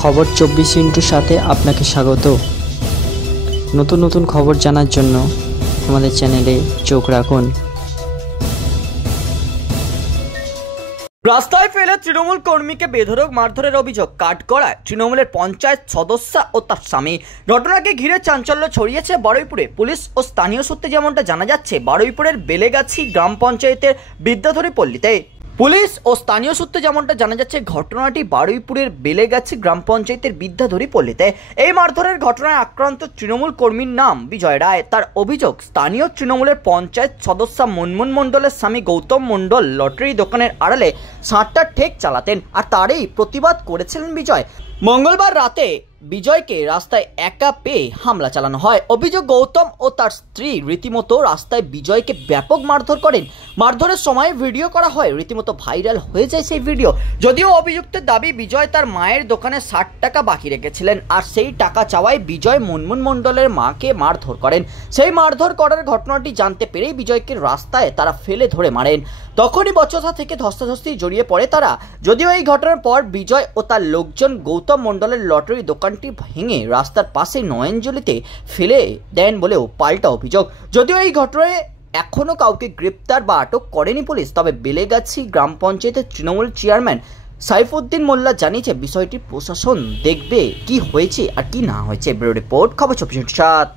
খবর 24 সাথে আপনাকে স্বাগত। নতুন নতুন খবর জানার জন্য আমাদের চ্যানেলে চোখ রাখুন। রাস্তায় ফেলে তৃণমূল কর্মীকে বেধড়ক মারধরের অভিযোগ কাঠগড়ায় তৃণমূলের পঞ্চায়েত সদস্য ও তার স্বামী। ঘটনাকে ঘিরে চাঞ্চল্য ছড়িয়েছে বারুইপুরে। পুলিশ ও স্থানীয় সূত্রে যেমনটা জানা যাচ্ছে, বারুইপুরের বেলেগাছি গ্রাম পঞ্চায়েতের বিদ্যাধরী পল্লীতে পুলিশ ও স্থানীয় সূত্রে যেমনটা জানা যাচ্ছে, ঘটনাটি বারুইপুরের বেলেগাছি গ্রাম পঞ্চায়েতের বিদ্যাধরী পল্লীতে। এই মারধরের ঘটনায় আক্রান্ত তৃণমূল কর্মীর নাম বিজয় রায়। তার অভিযোগ, স্থানীয় তৃণমূলের পঞ্চায়েত সদস্য মুনমুন মণ্ডলের স্বামী গৌতম মণ্ডল লটারি দোকানের আড়ালে সাঁটটার ঠেক চালাতেন, আর তারই প্রতিবাদ করেছিলেন বিজয়। মঙ্গলবার রাতে বিজয়কে রাস্তায় একা পেয়ে হামলা চালানো হয়। অভিযোগ, গৌতম ও তার স্ত্রী রীতিমতো রাস্তায় বিজয়কে ব্যাপক মারধর করেন। মারধরের সময় ভিডিও করা হয়, রীতিমতো ভাইরাল হয়ে যায় সেই ভিডিও। যদিও অভিযুক্তের দাবি, বিজয় তার মায়ের দোকানে 60 টাকা বাকি রেখেছিলেন, আর সেই টাকা চাওয়ায় বিজয় মুনমুন মণ্ডলের মাকে মারধর করেন। সেই মারধর করার ঘটনাটি জানতে পেরেই বিজয়কে রাস্তায় তারা ফেলে ধরে মারেন। তখনই বচসা থেকে ধস্তাধস্তি জড়িয়ে পড়ে তারা। যদিও এই ঘটনার পর বিজয় ও তার লোকজন গৌতম মণ্ডলের লটারি দোকানটি ভেঙে রাস্তার পাশে নয়নজলিতে ফেলে দেন বলেও পাল্টা অভিযোগ। যদিও এই ঘটনায় এখনো কাউকে গ্রেপ্তার বা আটক করেনি পুলিশ, তবে বেলেগাছি গ্রাম পঞ্চায়েতের তৃণমূল চেয়ারম্যান সাইফুদ্দিন মোল্লা জানিয়েছে বিষয়টি প্রশাসন দেখবে কি হয়েছে আর কি না হয়েছে। ব্যুরো রিপোর্ট, খবর 24/7।